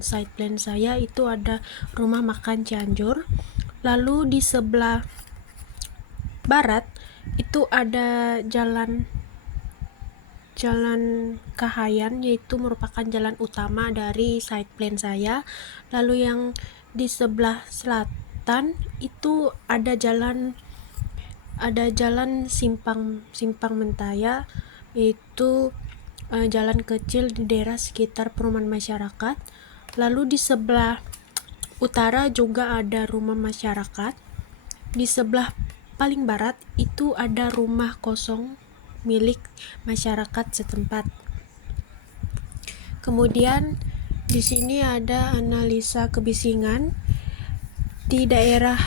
side plan saya itu ada rumah makan Cianjur. Lalu di sebelah barat itu ada jalan Kahayan, yaitu merupakan jalan utama dari side plan saya. Lalu yang di sebelah selatan itu ada jalan simpang Mentaya, yaitu jalan kecil di daerah sekitar perumahan masyarakat. Lalu di sebelah utara juga ada rumah masyarakat. Di sebelah paling barat itu ada rumah kosong milik masyarakat setempat. Kemudian di sini ada analisa kebisingan. Di daerah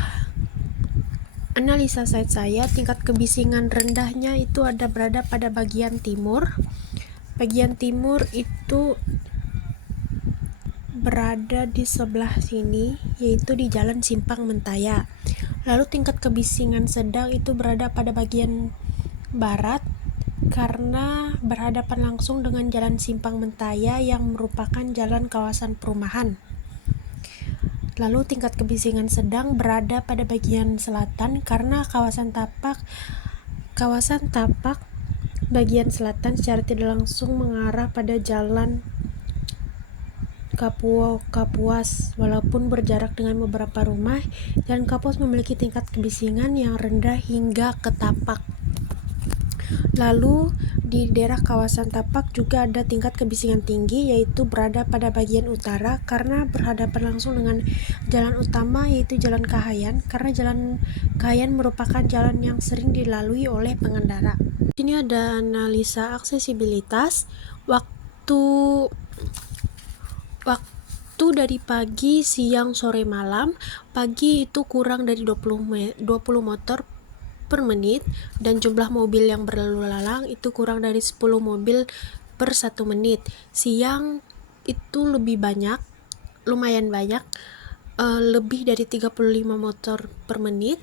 analisa site saya, tingkat kebisingan rendahnya itu berada pada bagian timur. Bagian timur itu berada di sebelah sini, yaitu di Jalan Simpang Mentaya. Lalu tingkat kebisingan sedang itu berada pada bagian barat, karena berhadapan langsung dengan Jalan Simpang Mentaya yang merupakan jalan kawasan perumahan. Lalu tingkat kebisingan sedang berada pada bagian selatan, karena kawasan tapak bagian selatan secara tidak langsung mengarah pada Jalan Kapuas. Walaupun berjarak dengan beberapa rumah, Jalan Kapuas memiliki tingkat kebisingan yang rendah hingga ke tapak. Lalu di daerah kawasan tapak juga ada tingkat kebisingan tinggi, yaitu berada pada bagian utara karena berhadapan langsung dengan jalan utama, yaitu Jalan Kahayan, karena Jalan Kahayan merupakan jalan yang sering dilalui oleh pengendara. Ini ada analisa aksesibilitas. Waktu dari pagi, siang, sore, malam. Pagi itu kurang dari 20 motor per menit, dan jumlah mobil yang berlalu lalang itu kurang dari 10 mobil per 1 menit. Siang itu lumayan banyak, lebih dari 35 motor per menit,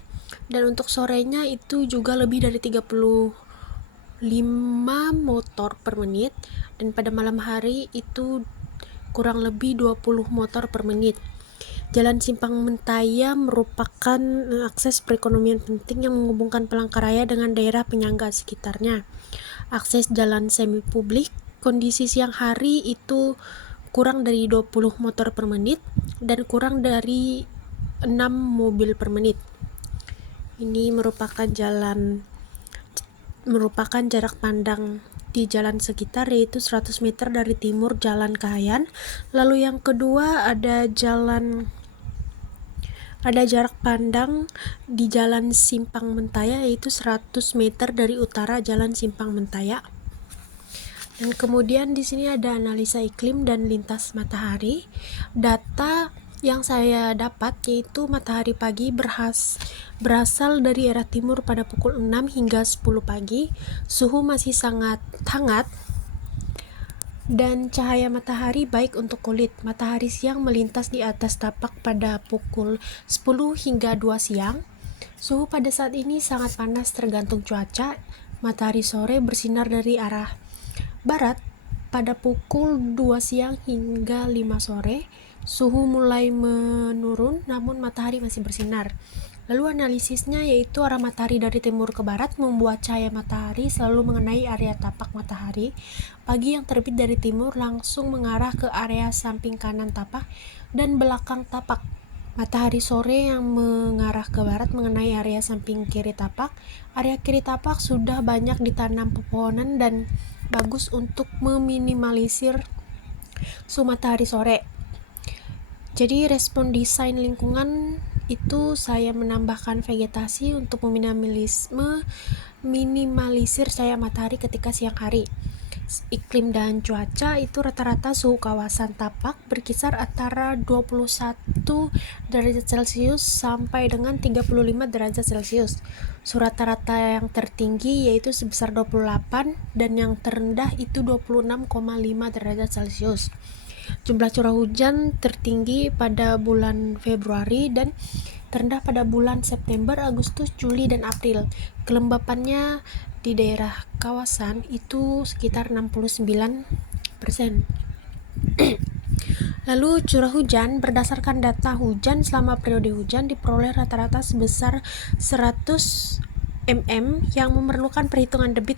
dan untuk sorenya itu juga lebih dari 35 motor per menit, dan pada malam hari itu kurang lebih 20 motor per menit. Jalan Simpang Mentaya merupakan akses perekonomian penting yang menghubungkan Palangkaraya dengan daerah penyangga sekitarnya. Akses jalan semi publik, kondisi siang hari itu kurang dari 20 motor per menit dan kurang dari 6 mobil per menit. Ini merupakan jarak pandang di jalan sekitar, yaitu 100 meter dari timur Jalan Kahayan. Lalu yang kedua ada jarak pandang di Jalan Simpang Mentaya, yaitu 100 meter dari utara Jalan Simpang Mentaya. Dan kemudian di sini ada analisa iklim dan lintas matahari. Data yang saya dapat yaitu matahari pagi berasal dari arah timur pada pukul 6 hingga 10 pagi. Suhu masih sangat hangat dan cahaya matahari baik untuk kulit. Matahari siang melintas di atas tapak pada pukul 10 hingga 2 siang. Suhu pada saat ini sangat panas tergantung cuaca. Matahari sore bersinar dari arah barat pada pukul 2 siang hingga 5 sore. Suhu mulai menurun namun matahari masih bersinar. Lalu analisisnya yaitu arah matahari dari timur ke barat membuat cahaya matahari selalu mengenai area tapak matahari. Pagi yang terbit dari timur langsung mengarah ke area samping kanan tapak dan belakang tapak. Matahari sore yang mengarah ke barat mengenai area samping kiri tapak. Area kiri tapak sudah banyak ditanam pepohonan dan bagus untuk meminimalisir suhu matahari sore. Jadi respon desain lingkungan itu saya menambahkan vegetasi untuk meminimalisir cahaya matahari ketika siang hari. Iklim dan cuaca itu rata-rata suhu kawasan tapak berkisar antara 21 derajat Celcius sampai dengan 35 derajat Celcius. Suhu rata-rata yang tertinggi yaitu sebesar 28 dan yang terendah itu 26,5 derajat Celcius. Jumlah curah hujan tertinggi pada bulan Februari dan terendah pada bulan September, Agustus, Juli, dan April. Kelembapannya di daerah kawasan itu sekitar 69%. Lalu curah hujan berdasarkan data hujan selama periode hujan diperoleh rata-rata sebesar 100 mm yang memerlukan perhitungan debit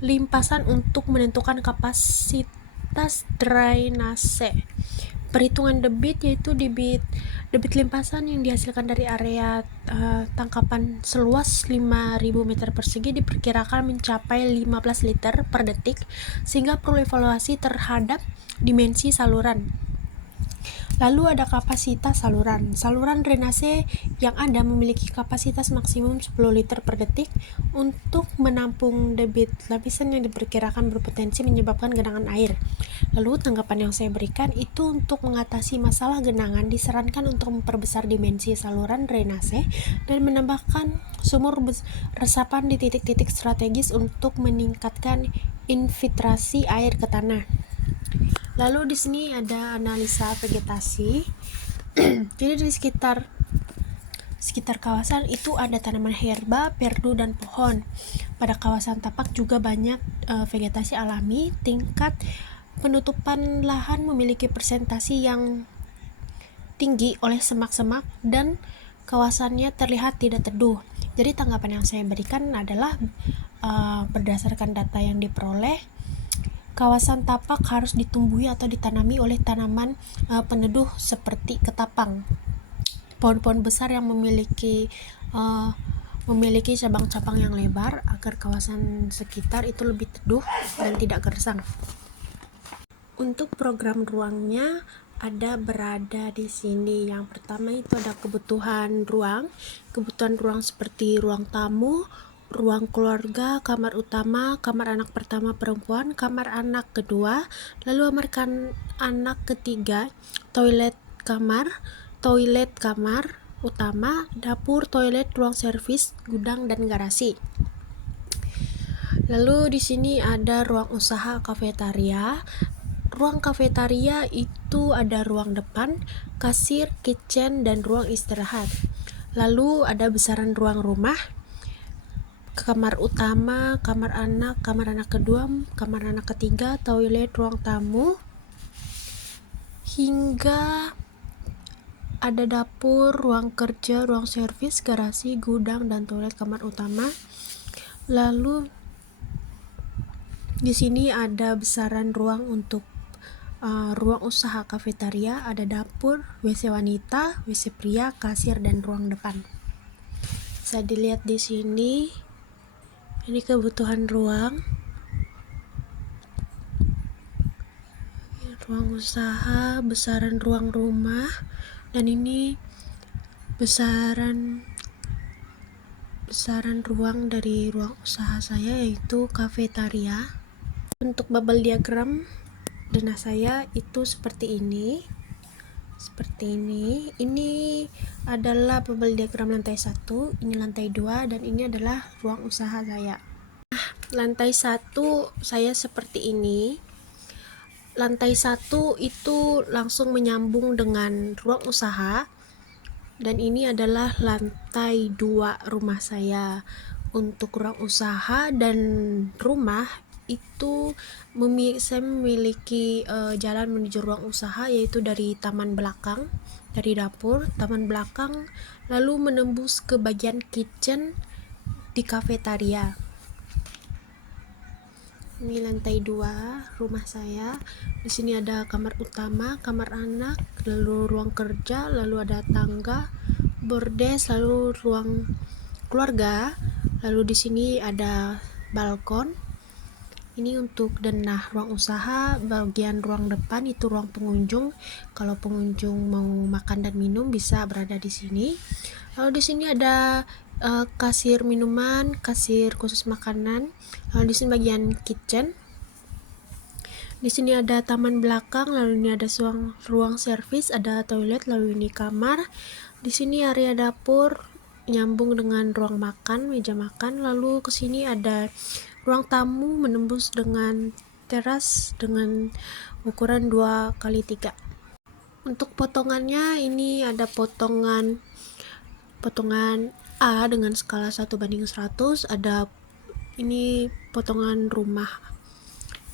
limpasan untuk menentukan kapasitas drainase. Perhitungan debit yaitu debit limpasan yang dihasilkan dari area tangkapan seluas 5.000 meter persegi diperkirakan mencapai 15 liter per detik, sehingga perlu evaluasi terhadap dimensi saluran. Lalu ada kapasitas saluran. Saluran drainase yang ada memiliki kapasitas maksimum 10 liter per detik untuk menampung debit lapisan yang diperkirakan berpotensi menyebabkan genangan air. Lalu tanggapan yang saya berikan itu untuk mengatasi masalah genangan disarankan untuk memperbesar dimensi saluran drainase dan menambahkan sumur resapan di titik-titik strategis untuk meningkatkan infiltrasi air ke tanah. Lalu di sini ada analisa vegetasi. Jadi di sekitar kawasan itu ada tanaman herba, perdu, dan pohon. Pada kawasan tapak juga banyak vegetasi alami. Tingkat penutupan lahan memiliki persentasi yang tinggi oleh semak-semak dan kawasannya terlihat tidak teduh. Jadi tanggapan yang saya berikan adalah berdasarkan data yang diperoleh, kawasan tapak harus ditumbuhi atau ditanami oleh tanaman peneduh seperti ketapang. Pohon-pohon besar yang memiliki cabang-cabang yang lebar agar kawasan sekitar itu lebih teduh dan tidak gersang. Untuk program ruangnya berada di sini. Yang pertama itu ada kebutuhan ruang seperti ruang tamu, ruang keluarga, kamar utama, kamar anak pertama perempuan, kamar anak kedua, lalu kamar anak ketiga, toilet kamar utama, dapur, toilet, ruang servis, gudang, dan garasi. Lalu di sini ada ruang usaha kafetaria. Ruang kafetaria itu ada ruang depan, kasir, kitchen, dan ruang istirahat. Lalu ada besaran ruang rumah, kamar utama, kamar anak kedua, kamar anak ketiga, toilet, ruang tamu, hingga ada dapur, ruang kerja, ruang servis, garasi, gudang, dan toilet kamar utama. Lalu di sini ada besaran ruang untuk ruang usaha kafetaria, ada dapur, WC wanita, WC pria, kasir, dan ruang depan. Bisa dilihat di sini. Ini kebutuhan ruang usaha, besaran ruang rumah, dan ini besaran ruang dari ruang usaha saya yaitu kafetaria. Untuk bubble diagram denah saya itu seperti ini. Ini adalah bubble diagram lantai 1, ini lantai 2, dan ini adalah ruang usaha saya. Lantai 1 saya seperti ini. Lantai 1 itu langsung menyambung dengan ruang usaha, dan ini adalah lantai 2 rumah saya. Untuk ruang usaha dan rumah itu saya memiliki jalan menuju ruang usaha, yaitu dari taman belakang, dari dapur, taman belakang, lalu menembus ke bagian kitchen di kafetaria. Ini lantai 2 rumah saya. Di sini ada kamar utama, kamar anak, lalu ruang kerja, lalu ada tangga, bordes, lalu ruang keluarga. Lalu di sini ada balkon. Ini untuk denah ruang usaha. Bagian ruang depan itu ruang pengunjung. Kalau pengunjung mau makan dan minum bisa berada di sini. Lalu di sini ada kasir minuman, kasir khusus makanan. Lalu di sini bagian kitchen. Di sini ada taman belakang, lalu ini ada ruang servis, ada toilet, lalu ini kamar. Di sini area dapur nyambung dengan ruang makan, meja makan. Lalu ke sini ada ruang tamu menembus dengan teras dengan ukuran 2x3. Untuk potongannya ini ada potongan A dengan skala 1:100, ada ini potongan rumah.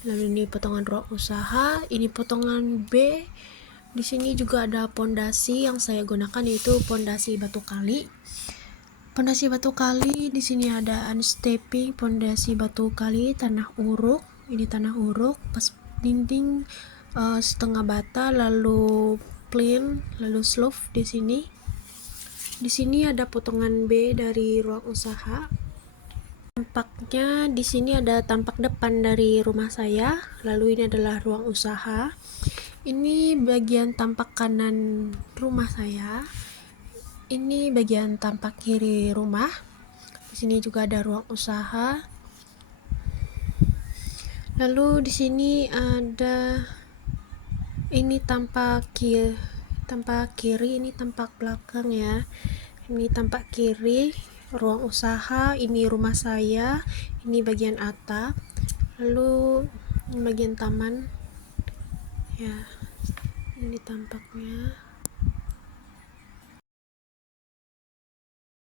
Lalu ini potongan ruang usaha, ini potongan B. Di sini juga ada pondasi yang saya gunakan, yaitu pondasi batu kali. Pondasi batu kali di sini ada unstepping, pondasi batu kali tanah uruk. Ini tanah uruk, pas dinding setengah bata, lalu plain, lalu slope di sini. Di sini ada potongan B dari ruang usaha. Tampaknya di sini ada tampak depan dari rumah saya. Lalu ini adalah ruang usaha. Ini bagian tampak kanan rumah saya. Ini bagian tampak kiri rumah. Di sini juga ada ruang usaha. Lalu di sini ada ini tampak kiri, ini tampak belakang ya. Ini tampak kiri ruang usaha, ini rumah saya, ini bagian atap. Lalu ini bagian taman. Ya, ini tampaknya.